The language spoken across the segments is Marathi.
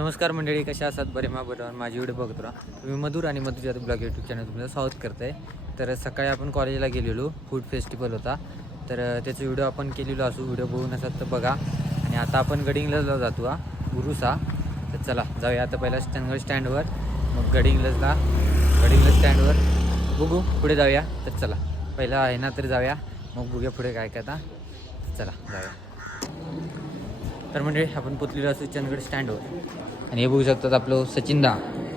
नमस्कार मंडळी कशा असतात बरे मा बरं. माझी व्हिडिओ बघत राहा. तुम्ही मधुर आणि मधुर ब्लॉग यूट्यूब चॅनल तुमचं स्वागत करते तर सकाळी आपण कॉलेजला गेलेलो फूड फेस्टिवल होता. तर त्याचा व्हिडिओ आपण केलेलो असू व्हिडिओ बघून असतात तर बघा. आणि आता आपण गडिंगलजला जातो हा. उरुसा तर चला जाऊया. आता पहिला चंदगड स्टँडवर मग गडिंगलजला गडिंगलज स्टँडवर बघू पुढे जाऊया. तर चला पहिला आहे ना तर जाऊया. मग बघूया पुढे काय काय आता. चला जाऊया. तर म्हणजे आपण पोचलेलो असतो चंदगड स्टँडवर आणि हे बघू शकतात आपलं सचिन दा.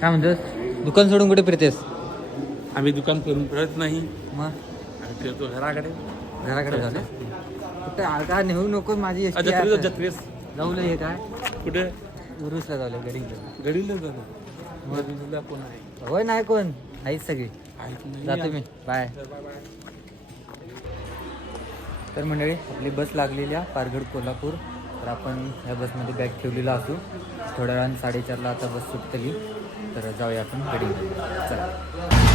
काय म्हणतोस दुकान सोडून कुठे फिरतेस? आम्ही दुकान करून फिरत नाही. मग? आम्ही फिरतो घराकडे. घराकडे झालं कुठे आगा नेऊ नको माझी जत्रेस. जत्रेस. जाऊलं हे काय? कुठे? उरुसला गडिंग गडीला. जातो गडीला कोण आहे? होय नाही कोण? नाहीच सगळी. आहेत नाही. जातो मी बाय. तर बाय बाय. तर मंडळी आपली बस लागलेली आहे पारगड कोल्हापूर. तर आपण ह्या बसमध्ये बॅग ठेवलेला असू. थोड्या वेळानं साडेचारला आता बस सुटतली तर जाऊया आपण गडिंग चला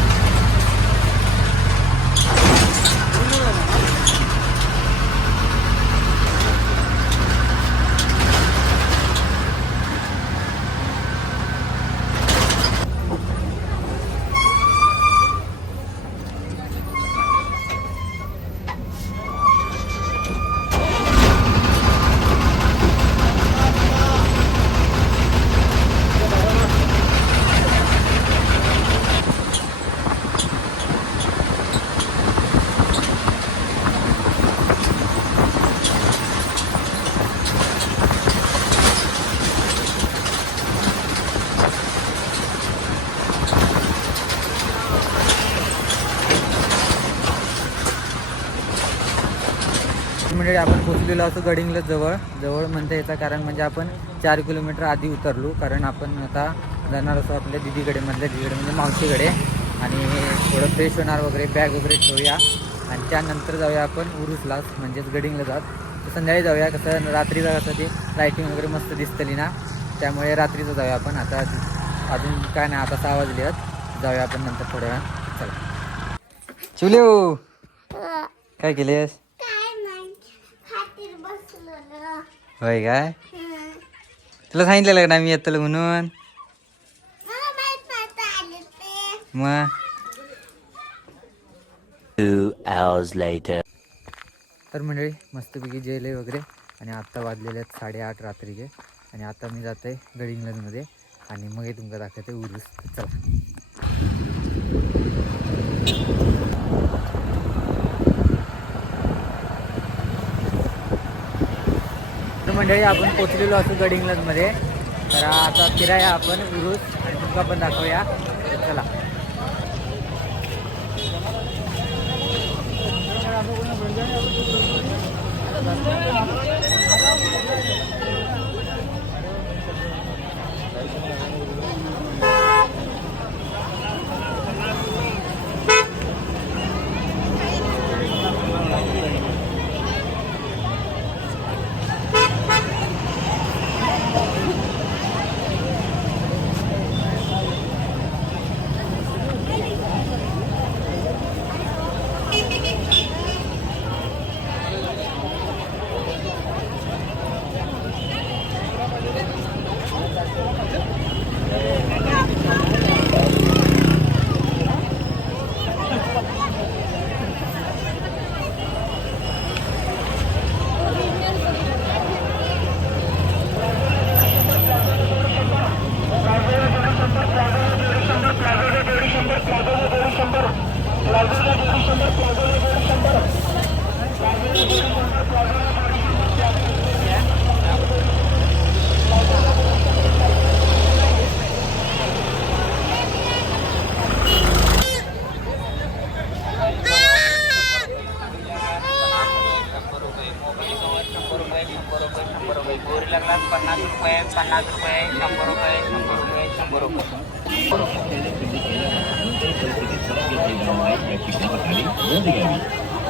म्हणजे उतरलेलो असतो असो गडिंगला जवळ. जवळ म्हणता येतं कारण म्हणजे आपण चार किलोमीटर आधी उतरलो. कारण आपण आता जाणार असो आपल्या दिदीकडे मधल्या दिदीकडे म्हणजे मावशीकडे. आणि थोडं फ्रेश होणार वगैरे बॅग वगैरे ठेवूया. आणि त्यानंतर जाऊया आपण उरुसला म्हणजेच गडिंगला जात. संध्याकाळी जाऊया. कसं रात्रीचा कसं ते लाईटिंग वगैरे मस्त दिसतली ना त्यामुळे रात्रीचं जाऊया आपण. आता अजून काय नाही आता सहा वाजले आहेत. जाऊया आपण नंतर थोड्या वेळा चला. चिवलेव काय केलेस काय नाही खातीर बसलो होय काय तुला सांगितलेलं का ना मी येतलं म्हणून. मग Two hours later. तर मंडळी मस्तपैकी जेले वगैरे आणि आत्ता वाजलेले आहेत साडेआठ रात्रीचे. आणि आता मी जात आहे गडिंग्लजमध्ये आणि मग हे तुमका दाखवते उरुस. चला. मंडळी आपण पोचलेलो असू गडिंग्लजमध्ये तर आता फिराया आपण उरुस आणि तुमका पण दाखवूया. तर चला.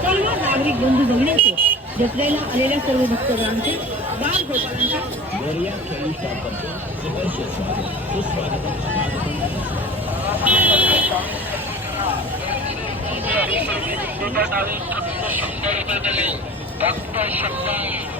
सर्व नागरिक बंधू भगिनींचे जत्रेला आलेल्या सर्व भक्तगणांचे बाल गोपाळांचे ऍड्रेस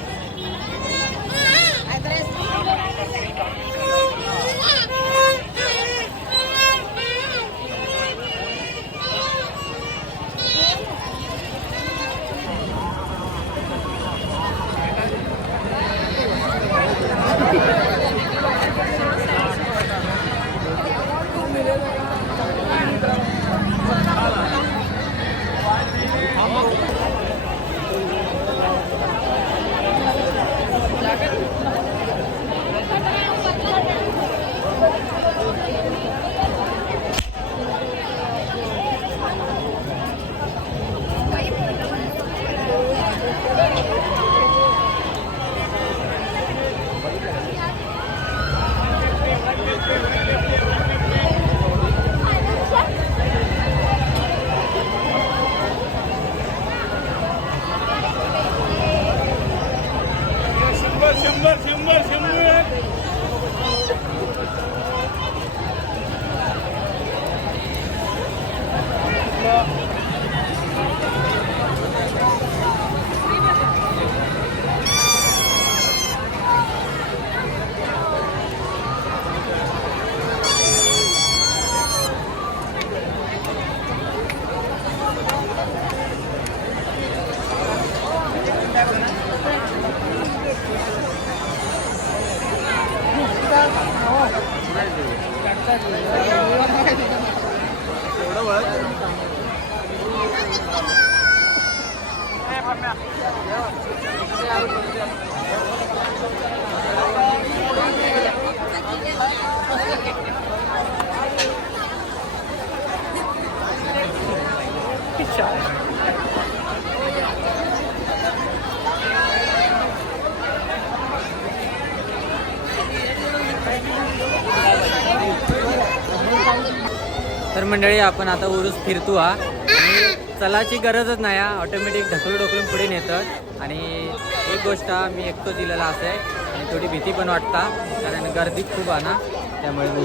तर मंडळी आपण आता उरूस फिरतो हा आणि चलाची गरजच नाही ऑटोमॅटिक ढकलून ढकलून पुढे नेतं आणि एक गोष्ट मी एकटो दिलेला असं आहे आणि थोडी भीती पण वाटता कारण गर्दी खूप आहे ना त्यामुळे मी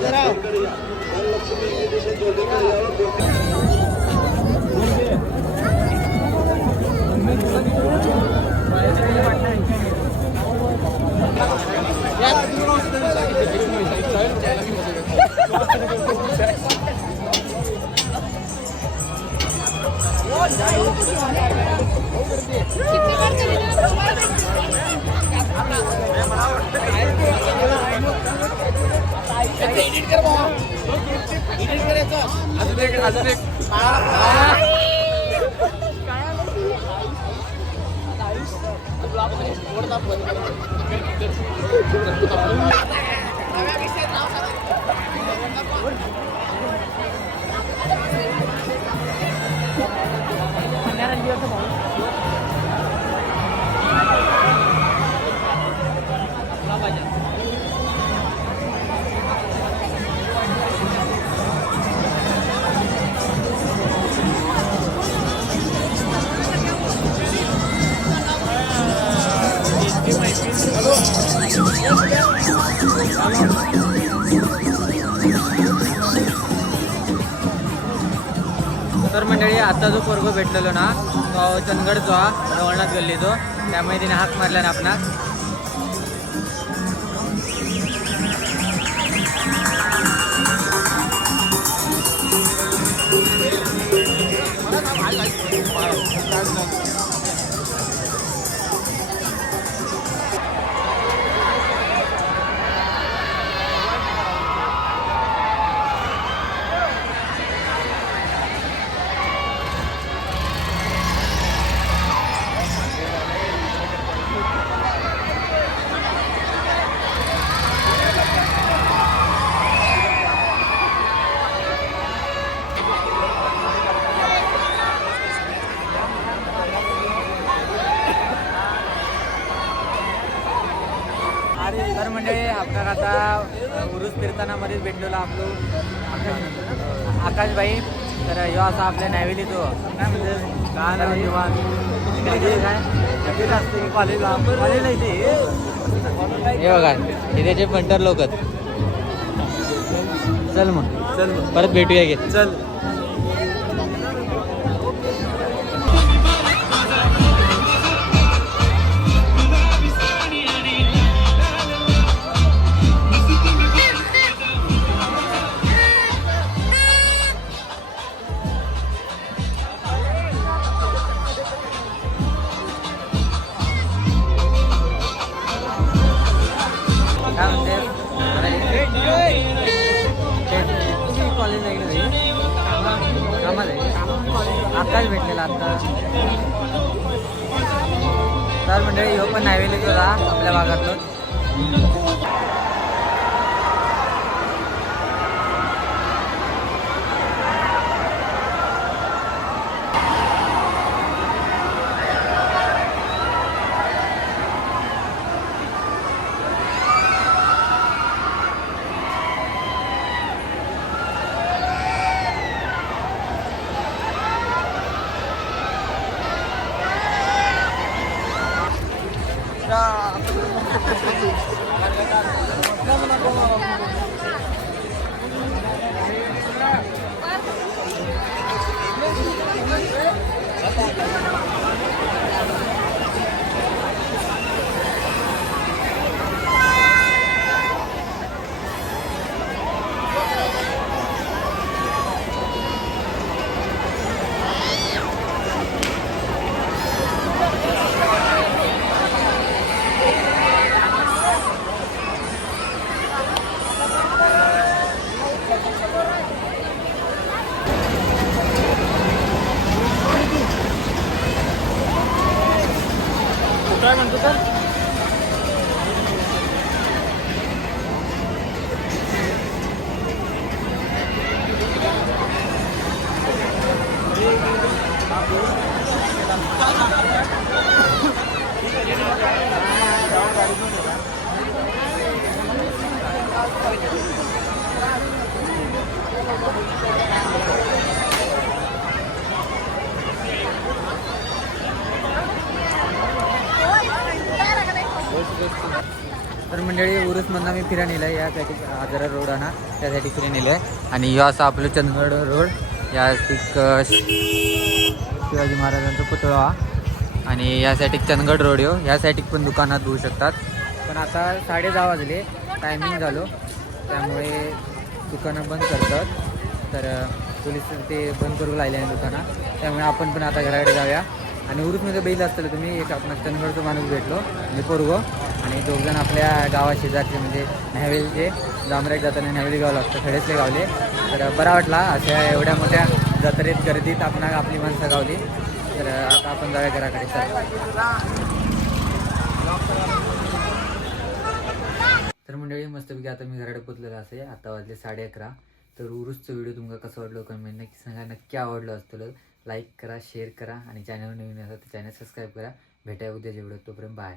มันน่านะเยอะสมอง आत्ता जो पोरगो भेटलेलो ना तो चंदगडचो हा रवळनाथ गल्लीचो. त्यामुळे तिने हाक मारला ना आपणास. आता उरुस फिरताना मध्येच भेटलेलो आपलो आकाशबाई. तर ह्यो असा आपल्या नॅव्हिलीचो काय म्हणजे काय काय? कॉलेजला. कॉलेजला इथे? हे बघा हे त्याचे पंटर लोकच चल मग. चल परत भेटूया घे चल. आकाश आत्ताच भेटलेला आत्ता तर मंडळी ह्यो पण नाही होता आपल्या भागातून. त्यांना मी फिरा नेलं आहे यासाठी आजरा रोड आणा त्यासाठी फिरा नेलं आहे आणि यो असं आपलं चंदगड रोड या एक शिवाजी महाराजांचा पुतळा. आणि या साईड चंदगड रोड येऊ या. साईड पण दुकानात होऊ शकतात. पण आता साडे दहा वाजले टायमिंग झालो. त्यामुळे दुकानं बंद करतात. तर पोलीस ते बंद करू लागले आहे दुकानं. त्यामुळे आपण पण आता घराकडे जाऊया. आणि उरुसमध्ये बैल असतं तुम्ही एक आपण चंदगडचा माणूस भेटलो. मी पोरगो. आणि दोघजण आपल्या गावा शेजारचे म्हणजे न्यावेलचे जांभराईत जाताना न्हावेली गाव लागतं खेडेसले गावले. तर बरा वाटला अशा एवढ्या मोठ्या जत्रेत गर्दीत आपण आपली माणसं गावली. तर आता आपण जाऊया घराकडे चला. तर मंडळी मस्तपैकी आता मी घराकडे पोचलेलं असे आता वाजले साडे अकरा. तर उरुसचं व्हिडिओ तुमका कसं वाटलं कमेंट नक्की सांगा. नक्की आवडलं असतं लाईक करा शेअर करा आणि चॅनल नवीन असेल तर चॅनल सबस्क्राईब करा. भेटाय उद्या जेवढं तोपर्यंत बाय.